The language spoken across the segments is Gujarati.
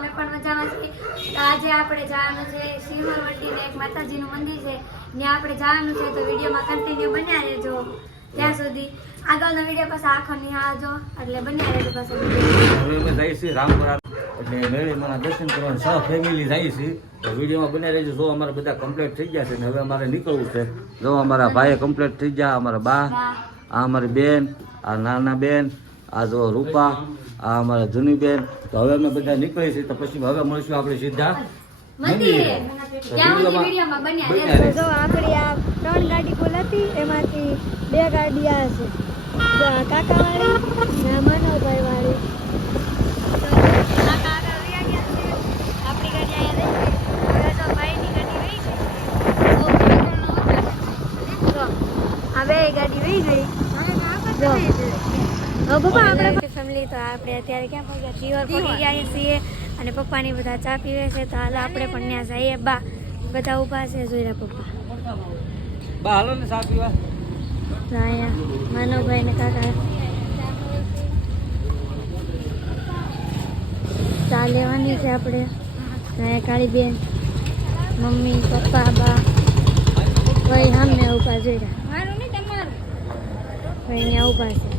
અમે પણ મજામાં છીએ આજે આપણે જવાનું છે શિવરવટીને એક માતાજીનું મંદિર છે. ત્યાં આપણે જવાનું છે તો વિડીયોમાં કન્ટિન્યુ બન્યા રહેજો. ત્યાં સુધી આગળનો વીડિયો પાસે આખો નિહાળજો. એટલે બન્યા રહેજો પાસે હવે અમે જઈએ છીએ રામપુરા. એટલે મેળીમાના દર્શન કરવાનું સહ ફેમિલી જઈએ છીએ. તો વિડીયોમાં બન્યા રહેજો. જો અમારા બધા કમ્પ્લીટ થઈ ગયા છે ને હવે અમારે નીકળવું છે. જો અમારા ભાઈએ કમ્પ્લીટ થઈ ગયા અમારા બા. આ અમારી બેન આ નાના બેન આ જો રૂપા આ અમારા જૂની બેન તો હવે અમે બધા નીકળીએ છીએ તો પછી હવે મળીશું આપણે સીધા. જો આપણી આ ત્રણ ગાડી કુલ હતી એમાંથી બે ગાડી આ છે. કાકાવાળી ને માનવભાઈ વાળી ગાડી રહી ગઈ. પપ્પા આપણે ફેમિલી તો આપણે અત્યારે ક્યાં પહોંચ્યા? શિવર પહોંચી ગયા છીએ અને પપ્પાની બધા ચા પીવે છે તો હાલ આપણે પણ ત્યાં જઈએ. બા બધા ઊભા છે. જોઈરા પપ્પા. બા હાલો ને સા પીવા. તો અહીંયા માનવભાઈ ને કાકા. ચા લેવાની છે આપણે. તો કાળી કાળીબેન મમ્મી પપ્પા બા. ભાઈ સામે ઊભા જોઈ રહ્યા. નહીં તમારું. ભાઈ અહીંયા ઊભા છે.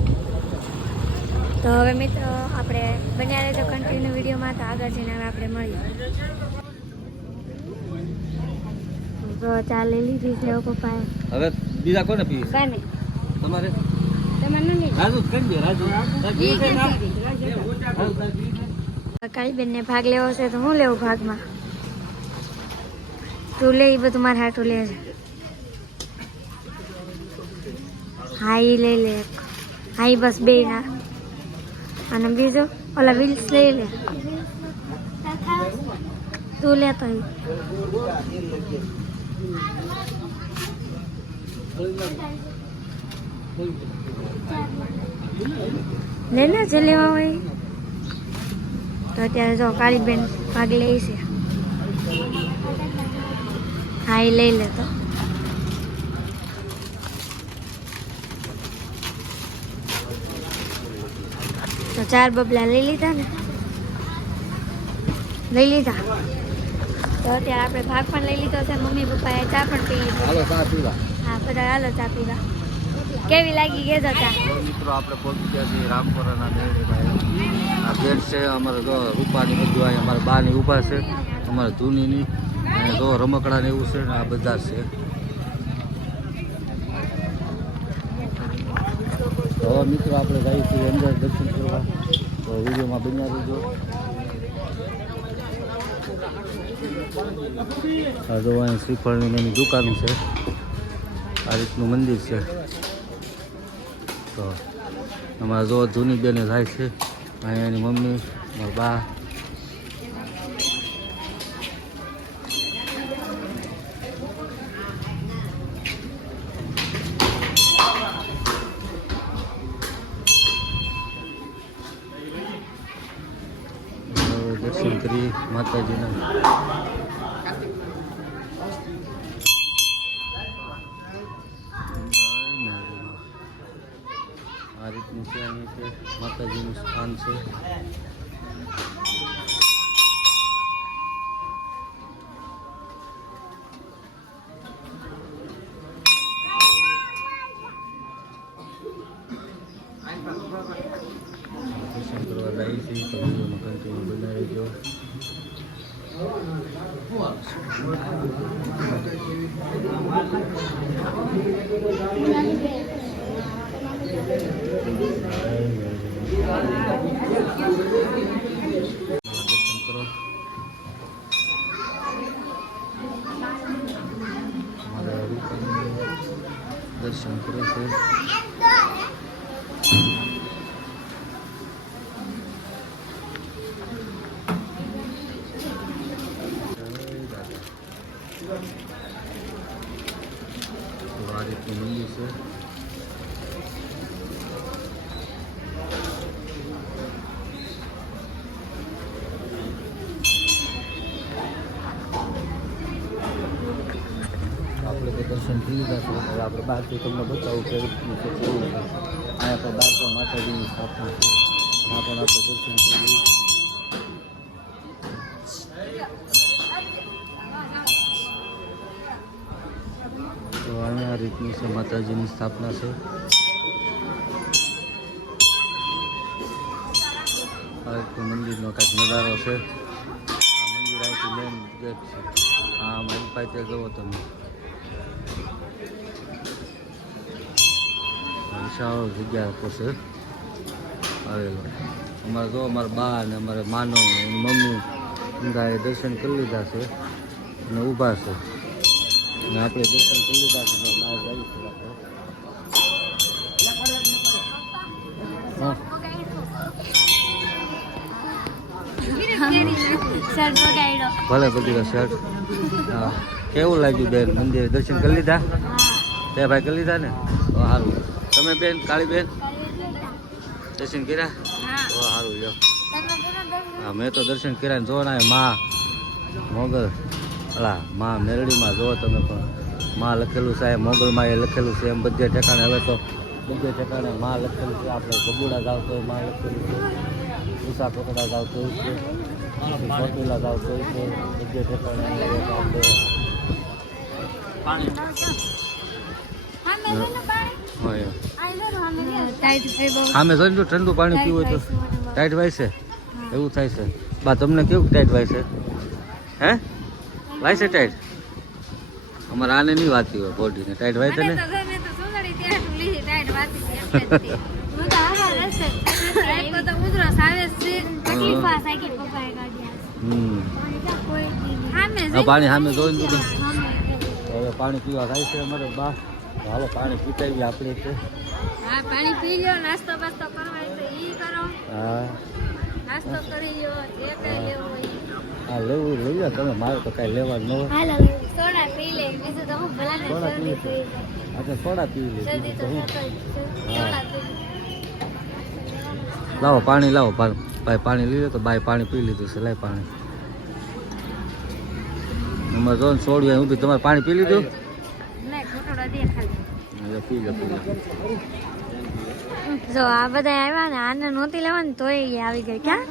તો હવે મિત્રો આપણે બન્યા રહેજો કન્ટિન્યુ વિડીયોમાં. તો આગળ જઈને હવે આપણે મળીએ. તો ચા લઈ લીધી છે પપ્પાએ. હવે બીજા કોને પીએ? કાને? તમારે? તમારે નહીં રાજુ કરી દે રાજુ. ભાગ લેવો છે તો હું લેવું ભાગમાં? તું લે એ બધું મારે હાટું લે છે. હા એ લઈ લે હા બસ બે ના. અને બીજો ઓલા વિલ્સ લઈ લે તું લેતો. લે ને, જે લેવા હોય. તો અત્યારે જો કાળીબેન ભાગ લે છે. હા, એ લઈ લે ચાર બબલા લઈ લીધા ને. લઈ લીધા. તો અત્યારે આપણે ભાગ પણ લઈ લીધો છે. મમ્મી પપ્પાએ ચા પણ પી લીધો. હા બધા હાલો ચા પીવા. કેવી લાગી ગઈ હતા? મિત્રો આપણે પહોંચી ગયા છીએ રામપુરાના મેળીમાં આ બેન છે અમારે જો રૂપાની બધું આવી અમારા બાની ઊભા છે. અમારે ધૂનીની અને જો રમકડા ને એવું છે ને આ બધા છે. તો મિત્રો આપણે જઈએ છીએ અંદર દર્શન કરવા. તો વિડીયોમાં બન્યા રહેજો. આ જો અહીં શ્રીફળની એની દુકાન છે. આ રીતનું મંદિર છે. તો અમારા જો જૂની બેને થાય છે. અહીંયા એની મમ્મી, મારા બા દર્શન કરી માતાજીના. આ રીતનું છે અહીંયા છે માતાજીનું સ્થાન છે. દર્શન કરો છે આપણે બહારથી તમને બતાવું કે કેવું અહીંયા પણ બાર પણ માતાજીની સ્થાપના છે. તો અહીંયા રીતની છે માતાજીની સ્થાપના છે. આ મંદિરનો કાંઈક નજારો છે. મંદિર અહીંથી મેઇન ગેટ આ મારી પાસે જવો તમે. વિશાળ જગ્યા છે આવેલો. અમારે જો અમારા બા અને અમારે માનવ ને મમ્મી બધા એ દર્શન કરી લીધા છે અને ઊભા છે. અને આપણે દર્શન કરી લીધા છે બહાર ભલે બધી શર્ટ હા. કેવું લાગ્યું બેન મંદિરે દર્શન કરી લીધા? તે ભાઈ કરી લીધા ને? તો સારું. તમે બેન કાળી બેન? દર્શન કર્યા? સારું દર્શન હા મેં તો દર્શન કર્યા ને જો ના માં મોગલ. અલા માં મેરડીમાં જો તમે પણ. માં લખેલું છે મોગલમાં એ લખેલું છે એમ બધે ઠેકાણે. હવે તો બધે ઠેકાણે માં લખેલું છે આપણે કબુડા જાવ તો માં લખેલું છે ઉષા કોકડા જાવ તો છે ચોટીલા જાવ તો છે બધે ઠેકાણે આપણે હા મેં જોયું પાણી હોય લો અમે ટાઈટ છે બહુ. આમે જોઈને જો ઠંડુ પાણી પીવું તો. ટાઈટ વાય છે? એવું થાય છે. બા તમને કેવું ટાઈટ વાય છે? હે? વાય છે ટાઈટ અમારે આને નહીં વાતી હોય બોડીને ટાઈટ વાય છે. ને સામે પાણી સામે જોઈને હવે પાણી પીવા થાય છે અમારે બા. હાલો પાણી પીતાવી આપણે તો. હા પાણી પી લ્યો નાસ્તો બાસ્તો કરવા તો ઈ કરો. હા. નાસ્તો કરી લ્યો જે કઈ લેવું હોય હા લેવું લઈ લો તમે મારે તો કાંઈ લેવાનું ન હોય. હાલો સોડા પી લે બીજું તો હું ભલાને સોડા શરદી પીવી આપણે સોડા પી શરદી લઈએ તો તો હું. થતો જ છે. સોડા પી લે. લાવો પાણી લાવો ભાઈ પાણી લઈ લો તો ભાઈ પાણી પી લીધું છે લાય પાણી. એમાં જો ને છોડ્યું ઊભી તમારે પાણી પી લીધું? જો આ બધા આવ્યા ને આને નહોતી લેવાની તોય એ આવી ગઈ. ક્યાં?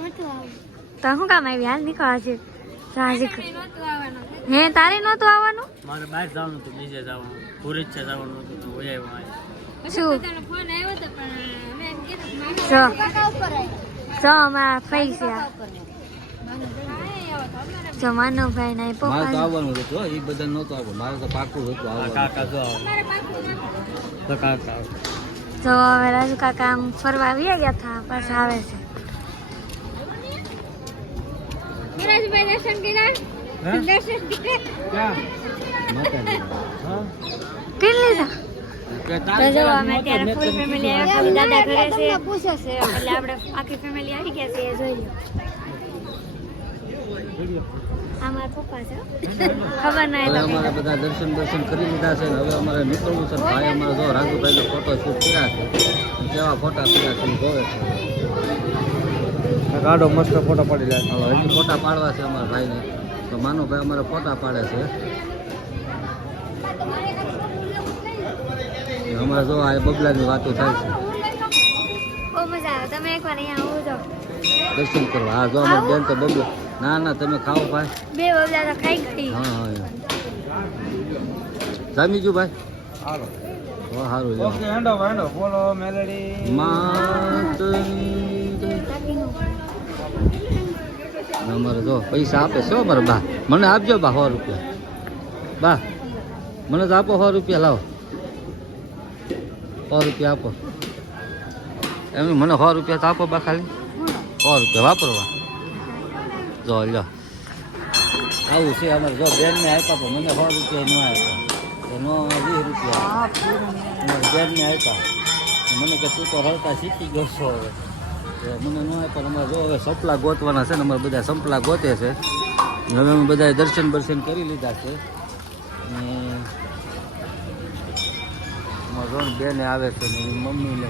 તો શું કામ આવી? હાલ નીકળવા છે તો આજે નહોતું હે તારે નહોતું આવવાનું? મારે બહાર જવાનું હતું બીજે જવાનું. પૂરી જ છે જવાનું હતું તો હોય આવ્યો. શું? ફોન આવ્યો તો પણ મેં કીધું કે જો. જો અમારા ફઈ છે આ. જો માનવભાઈ ના મારે તો આવવાનું હતું એ બધા નહોતું આવવાનું. મારે તો પાકું હતું આવવાનું. કાકા જો તો કાકા જો હવે રાજુ કાકા આમ ફરવા આવી ગયા હતા પાછા આવે છે. વિરાજભાઈ દર્શન કર્યા? દર્શન કર્યા? કરી લીધા? કે તો તારે જો અમે અત્યારે ફૂલ ફેમિલી. આવ્યા છે દાદા ઘરે છે. પૂછે છે. એટલે આપણે આખી ફેમિલી આવી ગયા છે એ જોઈ લો. આ મારા છે. ખબર ના હવે એ અમારે બધા દર્શન દર્શન કરી લીધા છે ને હવે અમારે નીકળવું છે ભાઈ અમારે જો રાજુભાઈનો ફોટો શૂટ કર્યા છે. કેવા ફોટા કર્યા છે જોવે છે. ગાડો મસ્ત ફોટો પડી જાય હવે હજી ફોટા પાડવા છે અમારા ભાઈને. તો માનો ભાઈ અમારે ફોટા પાડે છે. અમારે જો આ બબલાની વાતો થાય છે. બહુ મજા આવે. તમે એકવાર અહીંયા આવો તો દર્શન કરવા. હા જો અમારે બેન તો બબલો. ના ના તમે ખાઓ ભાઈ. બે બબલા તો ખાઈ ગઈ હા હા. જામી જો ભાઈ. હાલો. હો સારું લ્યો. ઓકે હેન્ડો હેન્ડો બોલો મેલેડી. માતની અમારે જો પૈસા આપે છે અમારે બા. મને આપજો બા સો રૂપિયા. બા મને તો આપો સો રૂપિયા લાવો. સો રૂપિયા આપો. એમ મને સો રૂપિયા તો આપો બા ખાલી. સો રૂપિયા વાપરવા? જો લો આવું છે અમારે. જો બેનને આપ્યા પણ મને સો રૂપિયા ન આપ્યા. તો નો વીસ રૂપિયા. અમારે બેનને આપ્યા. મને કે તું તો હળતા શીખી ગયો છો હવે. તો મને ન આપ્યા. અમારે જો હવે સંપલા ગોતવાના છે ને અમારે બધા સંપલા ગોતે છે. હવે અમે બધાએ દર્શન બર્શન કરી લીધા છે. ને અમારા રોણ બેને આવે છે ને એની મમ્મીને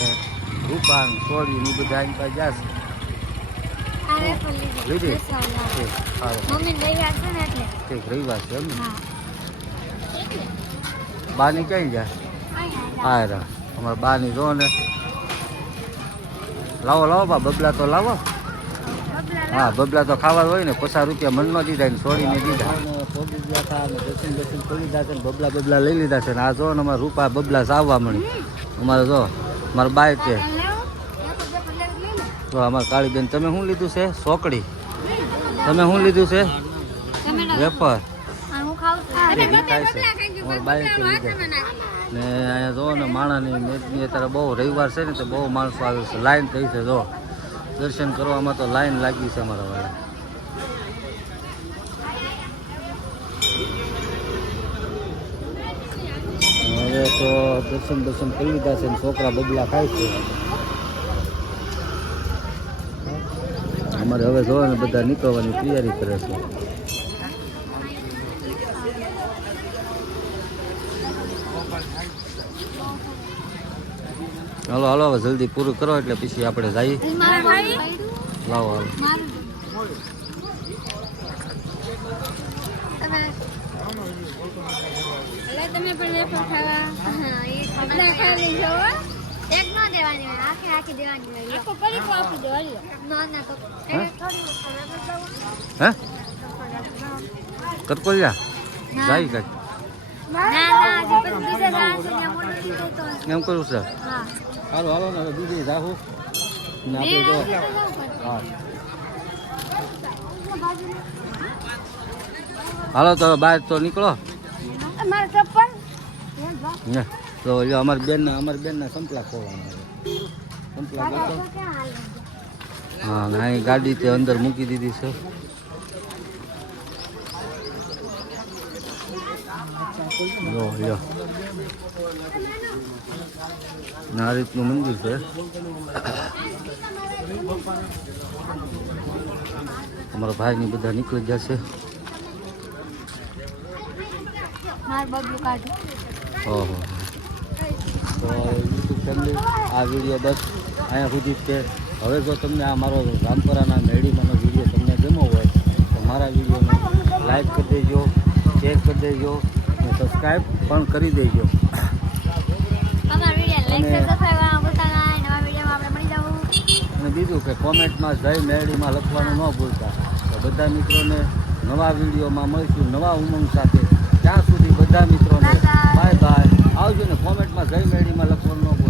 રૂપાન સોળી ને એ બધા આની પાસે જશે. લીધી. ઠીક રવિવાર છે ને એટલે. ઠીક રવિવાર છે એમ ને. બાની ક્યાંય જાય હા રા અમારે બાની જો ને. લાવો લાવો બા બબલા તો લાવો. હા બબલા તો ખાવા હોય ને પચાસ રૂપિયા મન નો દીધા ને છોડીને દીધા. પહોંચી ગયા હતા અને દર્શન દર્શન કરી લીધા છે બબલા બબલા લઈ લીધા છે ને આ જો ને અમારા રૂપા બબલા આવવા મળી અમારે જો મારા બાય છે તો અમારા કાળીબેન તમે શું લીધું છે? સોકડી. તમે શું લીધું છે? લીધા. ને અહીંયા જો ને માણાની મેચની અત્યારે બહુ રવિવાર છે ને તો બહુ માણસો આવે છે. લાઈન થઈ છે જો. દર્શન કરવામાં તો લાઈન લાગી છે અમારા વાળા. હવે તો દર્શન દર્શન કરી લીધા છે ને છોકરા બગલા ખાય છે. અમારે હવે જોવાને બધા નીકળવાની તૈયારી કરે છે. હાલો હાલો, હવે જલ્દી પૂરું કરો એટલે પછી આપણે જઈએ. લાવો, હાલો. તમે પણ ખાવા. હા, એ ખાવા નો દેવાની આખે આખી દેવાની આખો પરીકો આપી દો હાલો ના ના તો હે? હે? કરકોલિયા જાય ના ના પછી બીજે છે મોડું તો એમ કરું સર હા. હાલો હાલો ને બીજી રાખું ને આપણે જો હા. હાલો તો બહાર તો નીકળો. અમારે ચપ્પલ? ને તો અમારી બેનના અમારી બેનના સંપલા ખોવાના હા ને અહીં ગાડી તે અંદર મૂકી દીધી છે જો લ્યો ને આ રીતનું મંદિર છે અમારા ભાઈની બધા નીકળી જશે માર બબલું કાઢો ઓહો તો યુટ્યુબ ફેમિલી આ વીડિયો બસ અહીંયા સુધી જ છે હવે જો તમને આ મારો રામપરાના મેળીમાંનો વીડિયો તમને ગમો હોય તો મારા વિડીયોને લાઈક કરી દેજો શેર કરી દેજો અને સબસ્ક્રાઈબ પણ કરી દેજો. અને બીજું કે કોમેન્ટમાં જય મેળીમાં લખવાનું ન ભૂલતા. તો બધા મિત્રોને નવા વિડીયોમાં મળીશું નવા ઉમંગ સાથે. ત્યાં સુધી બધા મિત્રોને બાય બાય. આવજો ને કોમેન્ટમાં જય મેળીમાં લખવાનું ન ભૂલતા.